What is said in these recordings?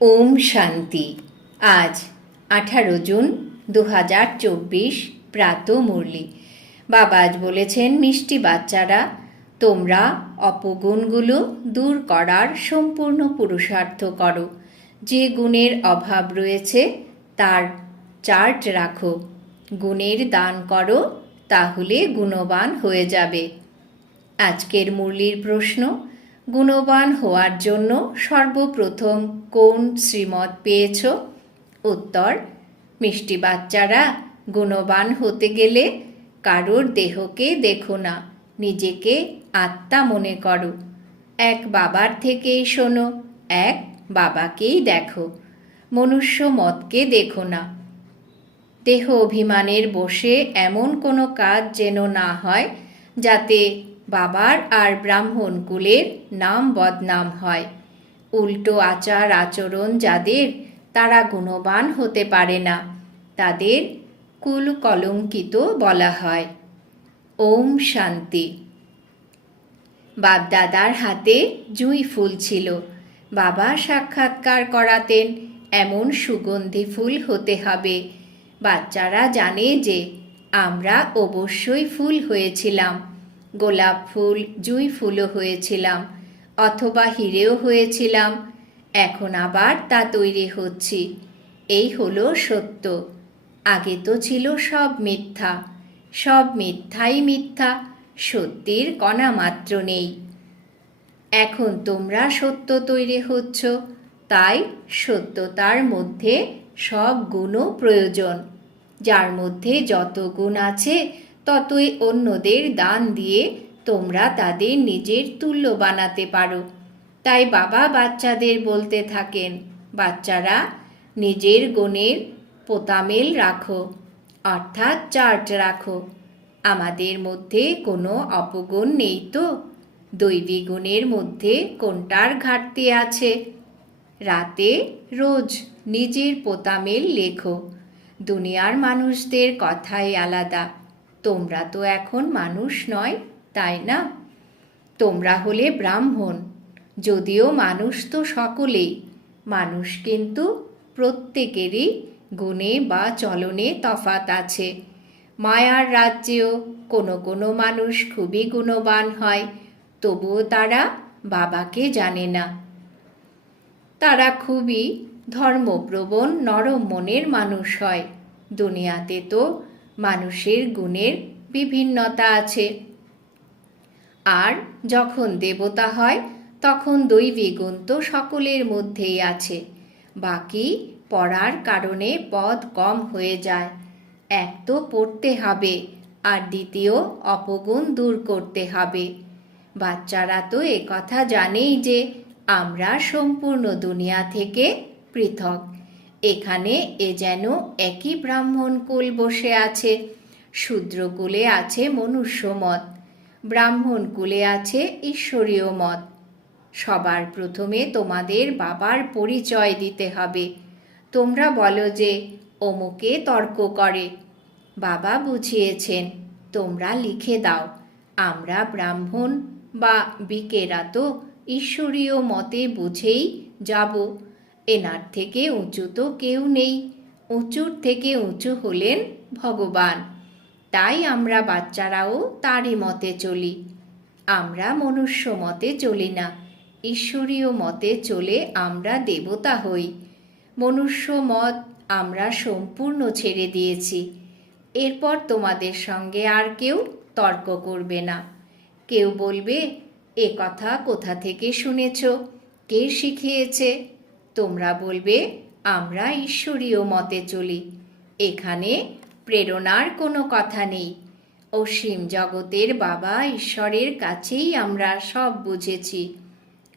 ওম শান্তি। আজ আঠারো জুন দু হাজার চব্বিশ প্রাত মুরলি। বাবা আজ বলেছেন, মিষ্টি বাচ্চারা, তোমরা অপগুণগুলো দূর করার সম্পূর্ণ পুরুষার্থ করো। যে গুণের অভাব রয়েছে, তার চার্ট রাখো। গুণের দান করো, তাহলে গুণবান হয়ে যাবে। আজকের মুরলির প্রশ্ন গুণবান হওয়ার জন্য সর্বপ্রথম কোন শ্রীমত পেয়েছ? উত্তর, মিষ্টি বাচ্চারা, গুণবান হতে গেলে কারোর দেহকে দেখো না, নিজেকে আত্মা মনে করো। এক বাবার থেকেই শোনো, এক বাবাকেই দেখো, মনুষ্য মতকে দেখো না। দেহ অভিমানের বসে এমন কোনো কাজ যেন না হয়, যাতে বাবার আর ব্রাহ্মণ কুলের নাম বদনাম হয়। উল্টো আচার আচরণ যাদের, তারা গুণবান হতে পারে না। তাদের কুল কলঙ্কিত বলা হয়। ওম শান্তি। বাপদাদার হাতে জুঁই ফুল ছিল। বাবা সাক্ষাৎকার করাতেন, এমন সুগন্ধি ফুল হতে হবে। বাচ্চারা জানে যে, আমরা অবশ্যই ফুল হয়েছিলাম। গোলাপ ফুল, জুঁই ফুলও হয়েছিলাম, অথবা হিরেও হয়েছিলাম। এখন আবার তা তৈরি হচ্ছি। এই হলো সত্য। আগে তো ছিল সব মিথ্যা। সব মিথ্যাই মিথ্যা। সত্যির কণা মাত্র নেই। এখন তোমরা সত্য তৈরি হচ্ছ। তাই সত্যতার মধ্যে সব গুণও প্রয়োজন। যার মধ্যে যত গুণ আছে ততই অন্যদের দান দিয়ে তোমরা তাদের নিজের তুল্য বানাতে পারো। তাই বাবা বাচ্চাদের বলতে থাকেন, বাচ্চারা, নিজের গুণের পোতামেল রাখো, অর্থাৎ চার্ট রাখো। আমাদের মধ্যে কোনো অপগুণ নেই তো? দৈবী গুণের মধ্যে কোনটার ঘাটতি আছে? রাতে রোজ নিজের পোতামেল লেখো। দুনিয়ার মানুষদের কথাই আলাদা। তোমরা তো এখন মানুষ নয়, তাই না? তোমরা হলে ব্রাহ্মণ, যদিও মানুষ তো সকলেই। মানুষ কিন্তু প্রত্যেকেরই গুণে বা চলনে তফাত আছে। মায়ার রাজ্যেও কোনো কোনো মানুষ খুবই গুণবান হয়, তবুও তারা বাবাকে জানে না। তারা খুবই ধর্মপ্রবণ, নরম মনের মানুষ হয়। দুনিয়াতে তো মানুষের গুণের বিভিন্নতা আছে। আর যখন দেবতা হয়, তখন দৈবী গুণ তো সকলের মধ্যেই আছে। বাকি পড়ার কারণে পদ কম হয়ে যায়। এক তো পড়তে হবে, আর দ্বিতীয় অপগুণ দূর করতে হবে। বাচ্চারা তো কথা জানেই যে, আমরা সম্পূর্ণ দুনিয়া থেকে পৃথক। এখানে এ যেন একই ব্রাহ্মণ কুল বসে আছে শূদ্রকুলে আছে মনুষ্য মত, ব্রাহ্মণ কুলে আছে ঈশ্বরীয় মত। সবার প্রথমে তোমাদের বাবার পরিচয় দিতে হবে। তোমরা বলো যে, অমুকে তর্ক করে। বাবা বুঝিয়েছেন, তোমরা লিখে দাও, আমরা ব্রাহ্মণ বা বিকেরা তো ঈশ্বরীয় মতে বুঝেই যাব। এনার থেকে উঁচু তো কেউ নেই, উঁচুর থেকে উঁচু হলেন ভগবান। তাই আমরা বাচ্চারাও তারই মতে চলি। আমরা মনুষ্য মতে চলি না, ঈশ্বরীয় মতে চলে আমরা দেবতা হই। মনুষ্য মত আমরা সম্পূর্ণ ছেড়ে দিয়েছি। এরপর তোমাদের সঙ্গে আর কেউ তর্ক করবে না। কেউ বলবে, এ কথা কোথা থেকে শুনেছ? কে শিখিয়েছে? তোমরা বলবে, আমরা ঈশ্বরীয় মতে চলি। এখানে প্রেরণার কোনো কথা নেই। অসীম জগতের বাবা ঈশ্বরের কাছেই আমরা সব বুঝেছি।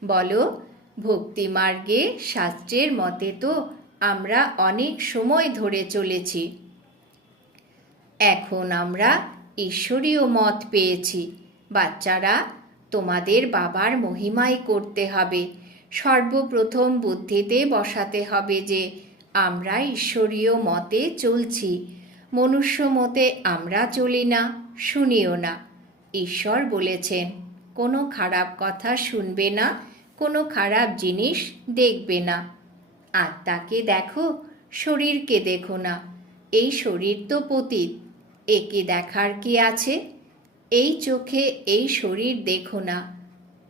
বলো ভক্তিমার্গে শাস্ত্রের মতে তো আমরা অনেক সময় ধরে চলেছি। এখন আমরা ঈশ্বরীয় মত পেয়েছি। বাচ্চারা, তোমাদের বাবার মহিমাই করতে হবে। সর্বপ্রথম বুদ্ধিতে বসাতে হবে যে, আমরা ঈশ্বরীয় মতে চলছি। মনুষ্য মতে আমরা চলি না, শুনিও না। ঈশ্বর বলেছেন, কোনো খারাপ কথা শুনবে না, কোনো খারাপ জিনিস দেখবে না। আত্মাকে দেখো, শরীরকে দেখো না। এই শরীর তো পতীত, একে দেখার কি আছে? এই চোখে এই শরীর দেখো না।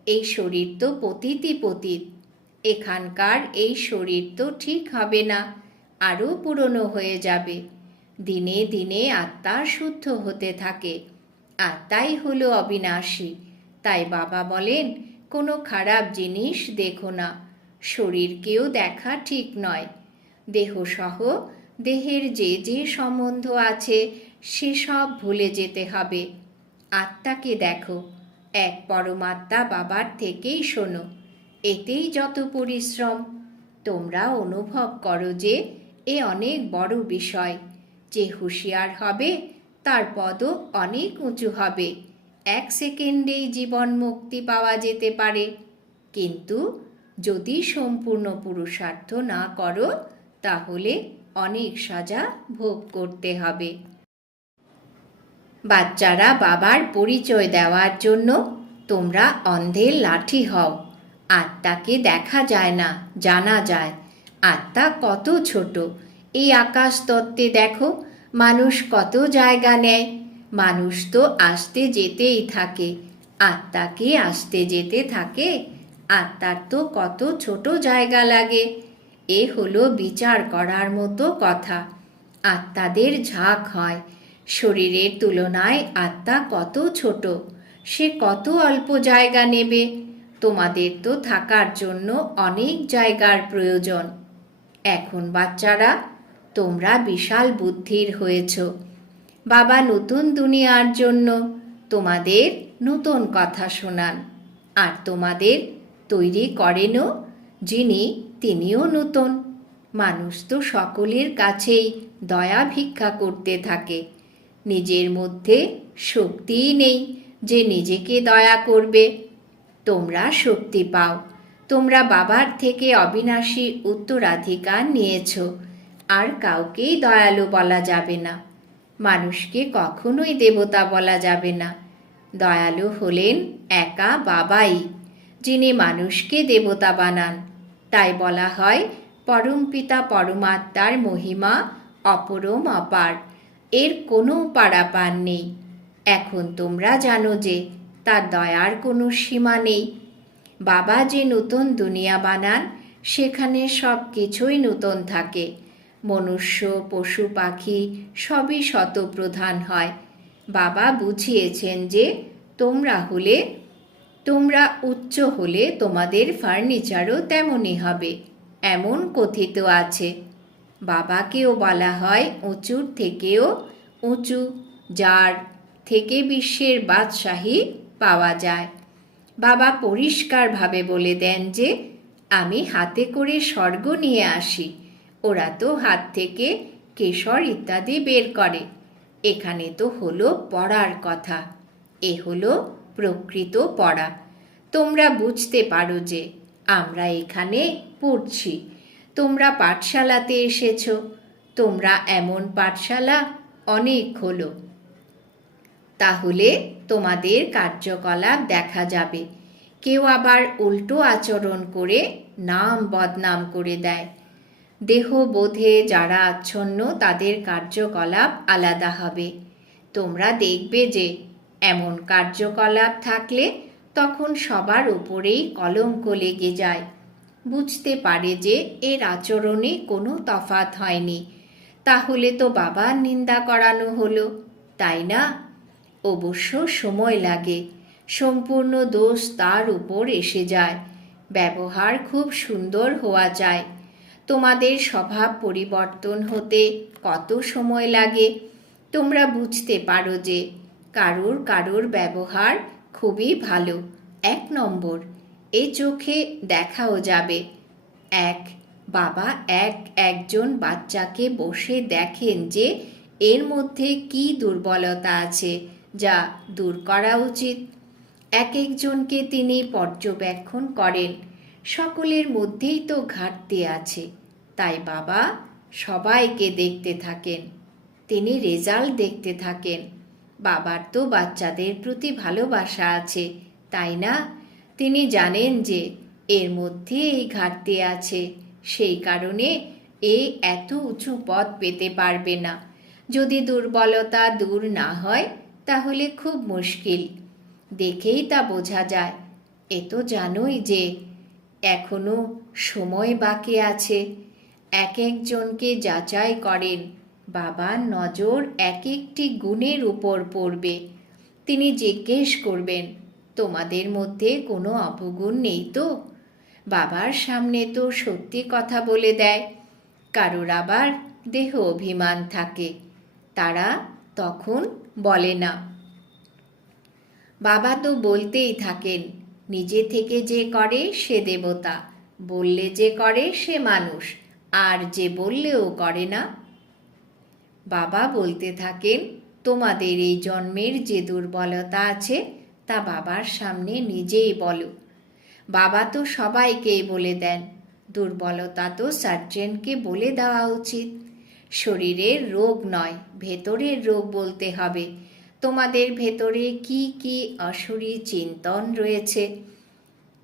এই শরীর তো পতিতই পতীত। এখানকার এই শরীর তো ঠিক হবে না আরও পুরনো হয়ে যাবে। দিনে দিনে আত্মা শুদ্ধ হতে থাকে আত্মাই হলো অবিনাশী। তাই বাবা বলেন, কোনো খারাপ জিনিস দেখো না শরীরকেও দেখা ঠিক নয়। দেহসহ দেহের যে যে সম্বন্ধ আছে, সেসব ভুলে যেতে হবে। আত্মাকে দেখো এক পরমাত্মা বাবার থেকেই শোনো, এতেই যত পরিশ্রম। তোমরা অনুভব করো যে এ অনেক বড় বিষয়। যে হুঁশিয়ার হবে, তার পদও অনেক উঁচু হবে। এক সেকেন্ডেই জীবন মুক্তি পাওয়া যেতে পারে। কিন্তু যদি সম্পূর্ণ পুরুষার্থ না করো, তাহলে অনেক সাজা ভোগ করতে হবে। বাচ্চারা বাবার পরিচয় দেওয়ার জন্য তোমরা অন্ধের লাঠি হও। আত্মাকে দেখা যায় না, জানা যায়। আত্মা কত ছোট। এই আকাশ তত্ত্বে দেখো, মানুষ কত জায়গা নেয়। মানুষ তো আসতে যেতেই থাকে। আত্মাকে আসতে যেতে থাকে। আত্মার তো কত ছোট জায়গা লাগে। এ হলো বিচার করার মতো কথা। আত্মাদের ঝাঁক হয়। শরীরের তুলনায় আত্মা কত ছোট? সে কত অল্প জায়গা নেবে? তোমাদের তো থাকার জন্য অনেক জায়গার প্রয়োজন। এখন বাচ্চারা, তোমরা বিশাল বুদ্ধির হয়েছ। বাবা নতুন দুনিয়ার জন্য তোমাদের নতুন কথা শোনান। আর তোমাদের তৈরি করেনও যিনি তিনিও নতুন। মানুষ তো সকলের কাছেই দয়া ভিক্ষা করতে থাকে। নিজের মধ্যে শক্তিই নেই যে নিজেকে দয়া করবে। তোমরা শক্তি পাও। তোমরা বাবার থেকে অবিনাশী উত্তরাধিকার নিয়েছ। আর কাউকেই দয়ালু বলা যাবে না। মানুষকে কখনোই দেবতা বলা যাবে না। দয়ালু হলেন একা বাবাই, যিনি মানুষকে দেবতা বানান। তাই বলা হয় পরমপিতা পরমাত্মার মহিমা অপরম অপার। এর কোনো পারাপার নেই। এখন তোমরা জানো যে তার দয়ার কোনো সীমা নেই। বাবা যে নতুন দুনিয়া বানান, সেখানে সব কিছুই নতুন থাকে। মনুষ্য, পশু, পাখি সবই শতপ্রধান হয়। বাবা বুঝিয়েছেন যে তোমরা হলে, তোমরা উচ্চ হলে তোমাদের ফার্নিচারও তেমনই হবে, এমন কথিত আছে। বাবাকেও বলা হয় উঁচুর থেকেও উঁচু, যার থেকে বিশ্বের বাদশাহী পাওয়া যায়। বাবা পরিষ্কারভাবে বলে দেন যে, আমি হাতে করে স্বর্গ নিয়ে আসি। ওরা তো হাত থেকে কেশর ইত্যাদি বের করে। এখানে তো হলো পড়ার কথা। এ হলো প্রকৃত পড়া। তোমরা বুঝতে পারো যে, আমরা এখানে পড়ছি। তোমরা পাঠশালাতে এসেছ। তোমরা এমন পাঠশালা অনেক হলো। তাহলে তোমাদের কার্যকলাপ দেখা যাবে। কেউ আবার উল্টো আচরণ করে নাম বদনাম করে দেয়। দেহবোধে যারা আচ্ছন্ন, তাদের কার্যকলাপ আলাদা হবে। তোমরা দেখবে যে এমন কার্যকলাপ থাকলে তখন সবার উপরেই কলঙ্ক লেগে যায়। বুঝতে পারে যে এর আচরণে কোনো তফাত হয়নি। তাহলে তো বাবার নিন্দা করানো হলো, তাই না? অবশ্য সময় লাগে, সম্পূর্ণ দোষ তার উপর এসে যায়। ব্যবহার খুব সুন্দর হওয়া যায়। তোমাদের স্বভাব পরিবর্তন হতে কত সময় লাগে? তোমরা বুঝতে পারো যে কারোর কারোর ব্যবহার খুবই ভালো। এক নম্বর এ চোখে দেখাও যাবে। এক, বাবা এক, একজন বাচ্চাকে বসে দেখেন যে এর মধ্যে কি দুর্বলতা আছে যা দূর করা উচিত। এক একজনকে তিনি পর্যবেক্ষণ করেন। সকলের মধ্যেই তো ঘাটতি আছে। তাই বাবা সবাইকে দেখতে থাকেন। তিনি রেজাল্ট দেখতে থাকেন। বাবার তো বাচ্চাদের প্রতি ভালোবাসা আছে, তাই না? তিনি জানেন যে এর মধ্যে এই ঘাটতি আছে। সেই কারণে এ এত উঁচু পদ পেতে পারবে না। যদি দুর্বলতা দূর না হয়, তাহলে খুব মুশকিল। দেখেই তা বোঝা যায়। এ তো জানোই যে এখনও সময় বাকি আছে। এক একজনকে যাচাই করেন। বাবার নজর এক একটি গুণের উপর পড়বে। তিনি জিজ্ঞেস করবেন তোমাদের মধ্যে কোনো অপগুণ নেই তো? বাবার সামনে তো সত্যি কথা বলে দেয়। কারোর আবার দেহ অভিমান থাকে। তারা তখন বলে না। বাবা তো বলতেই থাকেন, নিজে থেকে যে করে সে দেবতা, বললে যে করে সে মানুষ, আর যে বললেও করে না। বাবা বলতে থাকেন, তোমাদের এই জন্মের যে দুর্বলতা আছে তা বাবার সামনে নিজেই বলো। বাবা তো সবাইকেই বলে দেন। দুর্বলতা তো সার্জেনকে বলে দেওয়া উচিত। শরীরের রোগ নয়, ভেতরের রোগ বলতে হবে। তোমাদের ভেতরে কি কি অসুরি চিন্তন রয়েছে?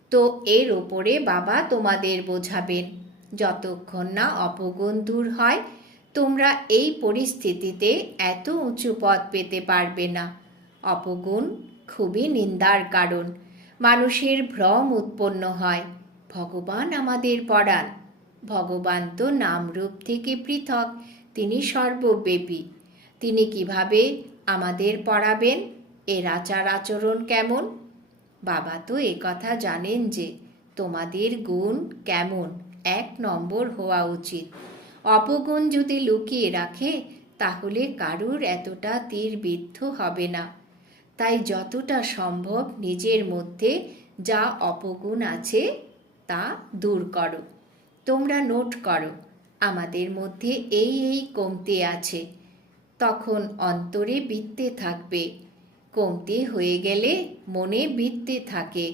তো এর ওপরে বাবা তোমাদের বোঝাবেন। যতক্ষণ না অপগুণ দূর হয়, তোমরা এই পরিস্থিতিতে এত উঁচু পদ পেতে পারবে না। অপগুণ খুবই নিন্দার কারণ। মানুষের ভ্রম উৎপন্ন হয়। ভগবান আমাদের পড়ান ভগবান তো নামরূপ থেকে পৃথক। তিনি সর্বব্যাপী। তিনি কীভাবে আমাদের পড়াবেন এর আচার আচরণ কেমন? বাবা তো কথা জানেন যে, তোমাদের গুণ কেমন? এক নম্বর হওয়া উচিত। অপগুণ যদি লুকিয়ে রাখে, তাহলে কারুর এতটা তীর বিদ্ধ হবে না। তাই যতটা সম্ভব নিজের মধ্যে যা অপগুণ আছে তা দূর করো। তোমরা নোট করো, আমাদের মধ্যে এই এই কমতি আছে। তখন অন্তরে বৃত্তে থাকবে। কমতি হয়ে গেলে মনে বৃত্তে থাকে।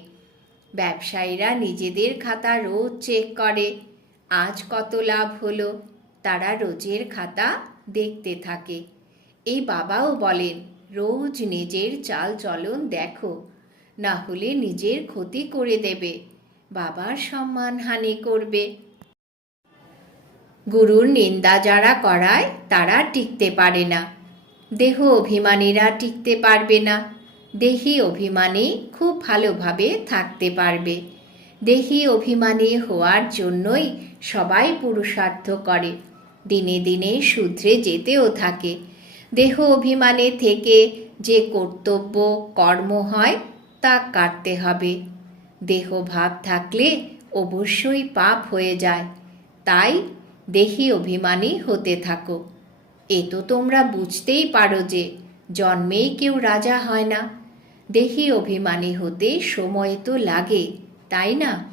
ব্যবসায়ীরা নিজেদের খাতা রোজ চেক করে। আজ কত লাভ হলো? তারা রোজের খাতা দেখতে থাকে। এই বাবাও বলেন রোজ নিজের চাল চলন দেখো, না হলে নিজের ক্ষতি করে দেবে, বাবার সম্মান হানি করবে। গুরুর নিন্দা যারা করায়, তারা টিকতে পারে না। দেহ অভিমানীরা টিকতে পারবে না। দেহি অভিমানী খুব ভালোভাবে থাকতে পারবে। দেহি অভিমানী হওয়ার জন্যই সবাই পুরুষার্থ করে। দিনে দিনে শুধরে যেতেও থাকে। দেহ অভিমানে থেকে যে কর্তব্য কর্ম হয়, তা কাটতে হবে। দেহ ভাব থাকলে অবশ্যই পাপ হয়ে যায়। তাই দেহি অভিমানী হতে থাকো। এ তো তোমরা বুঝতেই পারো যে জন্মেই কেউ রাজা হয় না। দেহি অভিমানী হতে সময় তো লাগে, তাই না?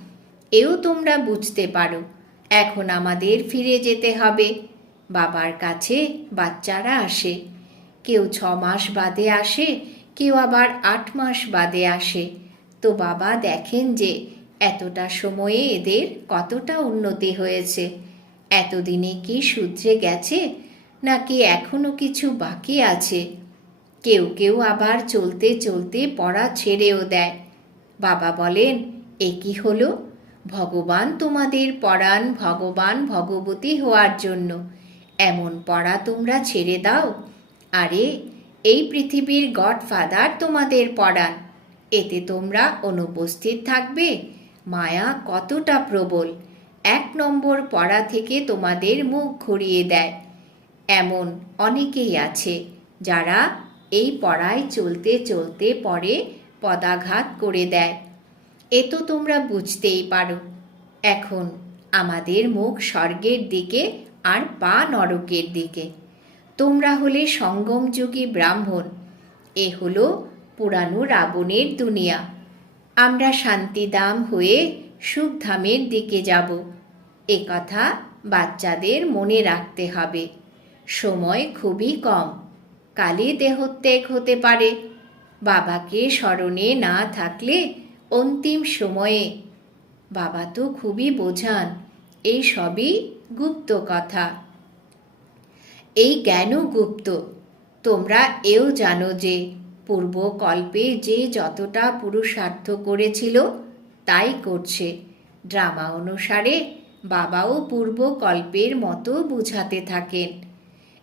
এও তোমরা বুঝতে পারো। এখন আমাদের ফিরে যেতে হবে। বাবার কাছে বাচ্চারা আসে। কেউ ছ মাস বাদে আসে, কেউ আবার আট মাস বাদে আসে। তো বাবা দেখেন যে এতটা সময়ে এদের কতটা উন্নতি হয়েছে। এতদিনে কি শুধরে গেছে, নাকি এখনও কিছু বাকি আছে? কেউ কেউ আবার চলতে চলতে পড়া ছেড়েও দেয়। বাবা বলেন, এ কি হলো? ভগবান তোমাদের পড়ান ভগবান ভগবতী হওয়ার জন্য। এমন পড়া তোমরা ছেড়ে দাও। আরে, এই পৃথিবীর গডফাদার তোমাদের পড়ান। এতে তোমরা অনুপস্থিত থাকবে। মায়া কতটা প্রবল। এক নম্বর পড়া থেকে তোমাদের মুখ ঘুরিয়ে দেয়। এমন অনেকেই আছে যারা এই পড়ায় চলতে চলতে পরে পদাঘাত করে দেয়। এ তো তোমরা বুঝতেই পারো। এখন আমাদের মুখ স্বর্গের দিকে আর পা নরকের দিকে। তোমরা হলে সঙ্গমযুগী ব্রাহ্মণ। এ হলো পুরানো রাবণের দুনিয়া। আমরা শান্তিদাম হয়ে সুখধামের দিকে যাব। এ কথা বাচ্চাদের মনে রাখতে হবে। সময় খুবই কম। কালই দেহত্যাগ হতে পারে। বাবাকে স্মরণে না থাকলে অন্তিম সময়ে। বাবা তো খুবই বোঝান, এই সবই গুপ্ত কথা এই জ্ঞানও গুপ্ত, তোমরা এও জানো যে পূর্বকল্পে যে যতটা পুরুষার্থ করেছিল, তাই করছে। ড্রামা অনুসারে বাবাও পূর্বকল্পের মতো বুঝাতে থাকেন।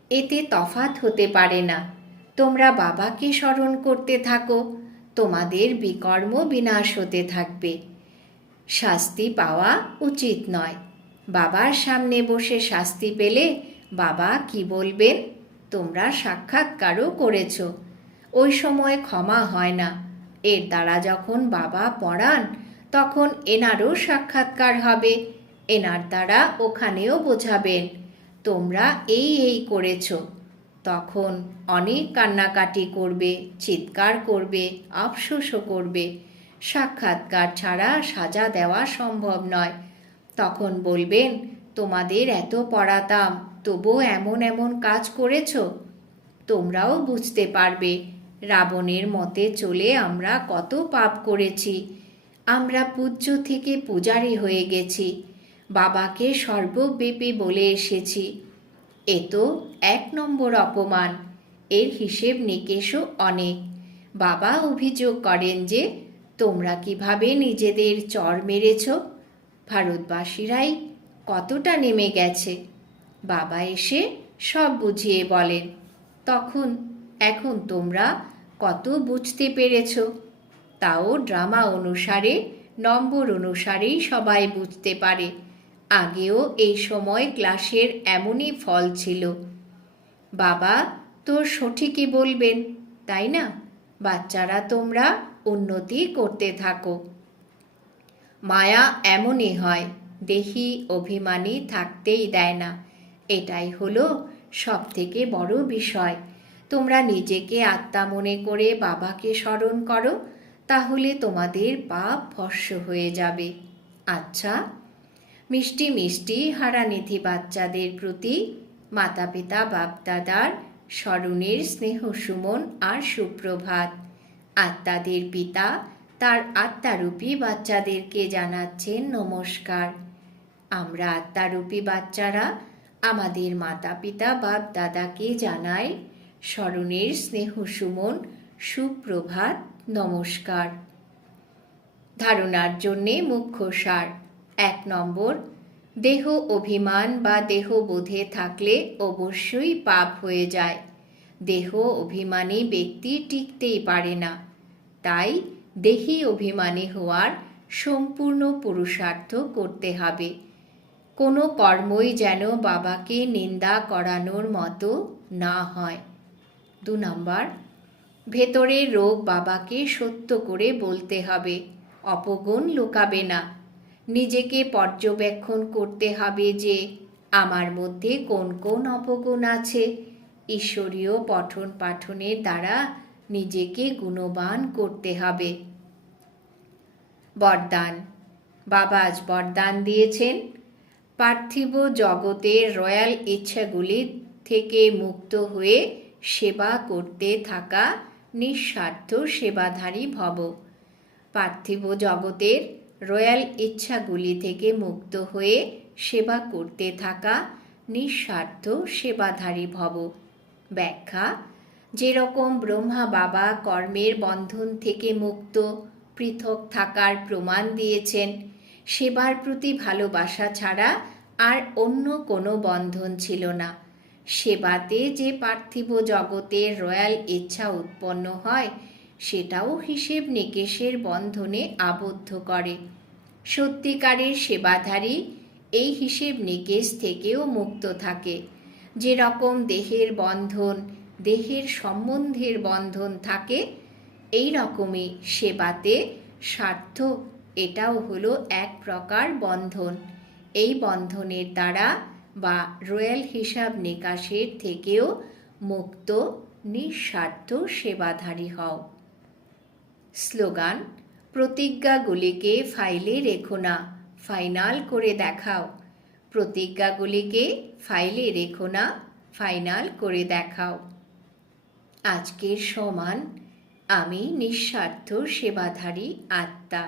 এতে তফাত হতে পারে না। তোমরা বাবাকে স্মরণ করতে থাকো, তোমাদের বিকর্ম বিনাশ হতে থাকবে। শাস্তি পাওয়া উচিত নয়। বাবার সামনে বসে শাস্তি পেলে বাবা কি বলবেন? তোমরা সাক্ষাৎকারও করেছ। ওই সময় ক্ষমা হয় না। এর দ্বারা যখন বাবা পড়ান, তখন এনারও সাক্ষাৎকার হবে। এনার দ্বারা ওখানেও বোঝাবেন, তোমরা এই এই করেছ। তখন অনেক কান্নাকাটি করবে, চিৎকার করবে, আফসোসও করবে। সাক্ষাৎকার ছাড়া সাজা দেওয়া সম্ভব নয়। তখন বলবেন, তোমাদের এত পড়াতাম তবু এমন এমন কাজ করেছ? তোমরাও বুঝতে পারবে, রাবণের মতে চলে আমরা কত পাপ করেছি। আমরা পূজ্য থেকে পূজারি হয়ে গেছি, বাবাকে সর্বব্যাপী বলে এসেছি। এ তো এক নম্বর অপমান, এর হিসেব নিকেশও অনেক। বাবা অভিযোগ করেন যে, তোমরা কীভাবে নিজেদের চর মেরেছ? ভারতবাসীরাই কতটা নেমে গেছে? বাবা এসে সব বুঝিয়ে বলেন, তখন, এখন তোমরা কত বুঝতে পেরেছ? তাও ড্রামা অনুসারে, নম্বর অনুসারেই সবাই বুঝতে পারে। আগেও এই সময় ক্লাসের এমনই ফল ছিল। বাবা তো সঠিকই বলবেন, তাই না? বাচ্চারা তোমরা উন্নতি করতে থাকো। মায়া এমনই হয়, দেহি অভিমানী থাকতেই দেয় না। এটাই হলো সব থেকে বড় বিষয়। তোমরা নিজেকে আত্মা মনে করে বাবাকে স্মরণ করো, তাহলে তোমাদের পাপ ভস্য হয়ে যাবে। আচ্ছা মিষ্টি মিষ্টি হারানিধি বাচ্চাদের প্রতি মাতা পিতা বাপদাদার স্মরণের স্নেহ সুমন আর সুপ্রভাত। আত্মাদের পিতা তার আত্মারূপী বাচ্চাদেরকে জানাচ্ছেন, নমস্কার। আমরা আত্মারূপী বাচ্চারা আমাদের মাতা পিতা বাপ দাদাকে জানাই, স্মরণের স্নেহ সুমন, সুপ্রভাত, নমস্কার। ধারণার জন্যে মুখ্য সার, এক নম্বর, দেহ অভিমান বা দেহ বোধে থাকলে অবশ্যই পাপ হয়ে যায়। দেহ অভিমানী ব্যক্তি টিকতেই পারে না। তাই দেহি অভিমানী হওয়ার সম্পূর্ণ পুরুষার্থ করতে হবে। কোনো কর্মই যেন বাবাকে নিন্দা করানোর মতো না হয়। দু নম্বর ভেতরের রোগ বাবাকে সত্য করে বলতে হবে। অপগুণ লুকাবে না। নিজেকে পর্যবেক্ষণ করতে হবে যে আমার মধ্যে কোন কোন অপগুণ আছে। ঈশ্বরীয় পঠন পাঠনের দ্বারা নিজেকে গুণবান করতে হবে। বরদান। বাবা আজ বরদান দিয়েছেন। পার্থিব জগতের রয়্যাল ইচ্ছাগুলি থেকে মুক্ত হয়ে সেবা করতে থাকা নিঃস্বার্থ সেবাধারী ভব। পার্থিব জগতের রয়্যাল ইচ্ছাগুলি থেকে মুক্ত হয়ে সেবা করতে থাকা নিঃস্বার্থ সেবাধারী ভব। ব্যাখ্যা যেরকম ব্রহ্মা বাবা কর্মের বন্ধন থেকে মুক্ত, পৃথক থাকার প্রমাণ দিয়েছেন, সেবার প্রতি ভালোবাসা ছাড়া আর অন্য কোনো বন্ধন ছিল না। সেবাতে যে পার্থিব জগতের রয়্যাল ইচ্ছা উৎপন্ন হয়, সেটাও হিসেব নিকেশের বন্ধনে আবদ্ধ করে। সত্যিকারের সেবাধারী এই হিসেব নিকেশ থেকেও মুক্ত থাকে। যেরকম দেহের বন্ধন দেহের সম্বন্ধের বন্ধন থাকে, এই রকমই সেবাতে স্বার্থ এটাও হলো এক প্রকার বন্ধন। এই বন্ধনের দ্বারা বা রয়্যাল হিসাব নিকাশের থেকেও মুক্ত নিঃস্বার্থ সেবাধারী হও। স্লোগান, প্রতিজ্ঞাগুলিকে ফাইলে রেখো না, ফাইনাল করে দেখাও। প্রতিজ্ঞাগুলিকে ফাইলে রেখো না, ফাইনাল করে দেখাও। আজকের সমান আমি নিঃস্বার্থ সেবাধারী আত্মা।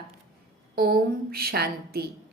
ওম শান্তি।